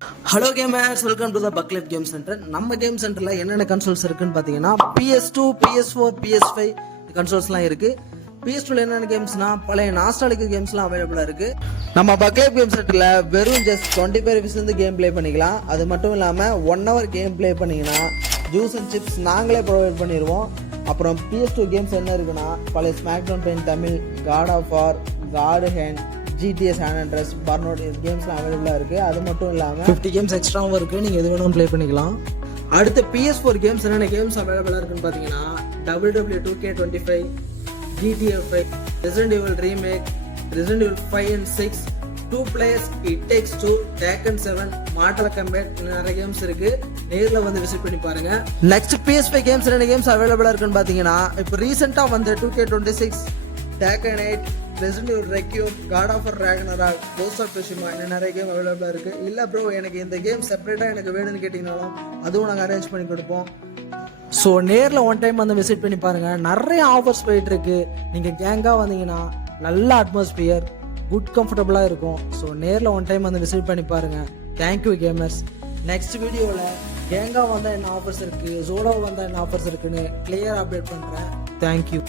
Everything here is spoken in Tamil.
Hello gamers, welcome to the baglet game centre. நம்ம கேம் சென்டரில் என்னென்ன கன்சோல்ஸ் இருக்குன்னு பார்த்தீங்கன்னா PS2, PS4, PS5 கன்சோல்ஸ்லாம் இருக்குது. PS2ல என்னென்ன கேம்ஸ்னா பழைய நாஸ்டாலிக் கேம்ஸ்லாம் அவைலபிளாக இருக்குது. நம்ம பக்லெட் கேம் சென்டரில் வெறும் ஜஸ்ட் 25 rupees கேம் ப்ளே பண்ணிக்கலாம். அது மட்டும் இல்லாமல் 1 hour கேம் ப்ளே பண்ணிங்கன்னா ஜூஸ் அண்ட் சிப்ஸ் நாங்களே ப்ரொவைட் பண்ணிடுவோம். அப்புறம் PS2 கேம்ஸ் என்ன இருக்குன்னா பழைய SmackDown 10 Tamil, God of War, God Hand, GTA San Andreas, Burnout கேம்ஸ்லாம் அவைலபிளாக இருக்குது. அது மட்டும் இல்லாமல் 50 கேம்ஸ் எக்ஸ்ட்ராவும் இருக்குது. நீங்கள் எது வேணாலும் ப்ளே பண்ணிக்கலாம். அடுத்து PS4 கேம்ஸ் என்னென்ன கேம்ஸ் அவைலபிளாக இருக்குன்னு பார்த்தீங்கன்னா WWE 2K25, GTA 5, Resident Evil Remake, Resident Evil 5 and 6, 2 players, It Takes Two, Tekken 7, Mortal Kombat, இன்னும் நிறைய கேம்ஸ் இருக்குது. நேரில் வந்து விசிட் பண்ணி பாருங்கள். நெக்ஸ்ட் PS5 கேம்ஸ் என்னென்ன கேம்ஸ் அவைலபிளாக இருக்குன்னு பார்த்தீங்கன்னா இப்போ ரீசெண்டாக வந்து 2K26, Tekken 8, Resident Evil Requiem, God of War Ragnarok, Ghost of Tsushima, இன்னும் நிறைய கேம் அவைலபிளாக இருக்குது. இல்லை ப்ரோ எனக்கு இந்த கேம் செப்பரேட்டாக எனக்கு வேணும்னு கேட்டிங்கனாலும் அதுவும் நாங்கள் அரேஞ்ச் பண்ணி கொடுப்போம். ஸோ நேரில் ஒன் டைம் வந்து விசிட் பண்ணி பாருங்கள். நிறைய ஆஃபர்ஸ் போயிட்டுருக்கு. நீங்கள் கேங்காக வந்தீங்கன்னா நல்ல அட்மாஸ்பியர், குட் கம்ஃபர்டபுளாக இருக்கும். ஸோ நேரில் ஒன் டைம் வந்து விசிட் பண்ணி பாருங்கள். Thank you gamers. நெக்ஸ்ட் வீடியோவில் கேங்காக வந்தால் என்ன ஆஃபர்ஸ் இருக்குது, ஜோடோ வந்தால் என்ன ஆஃபர்ஸ் இருக்குன்னு கிளியராக அப்டேட் பண்ணுறேன். தேங்க்யூ.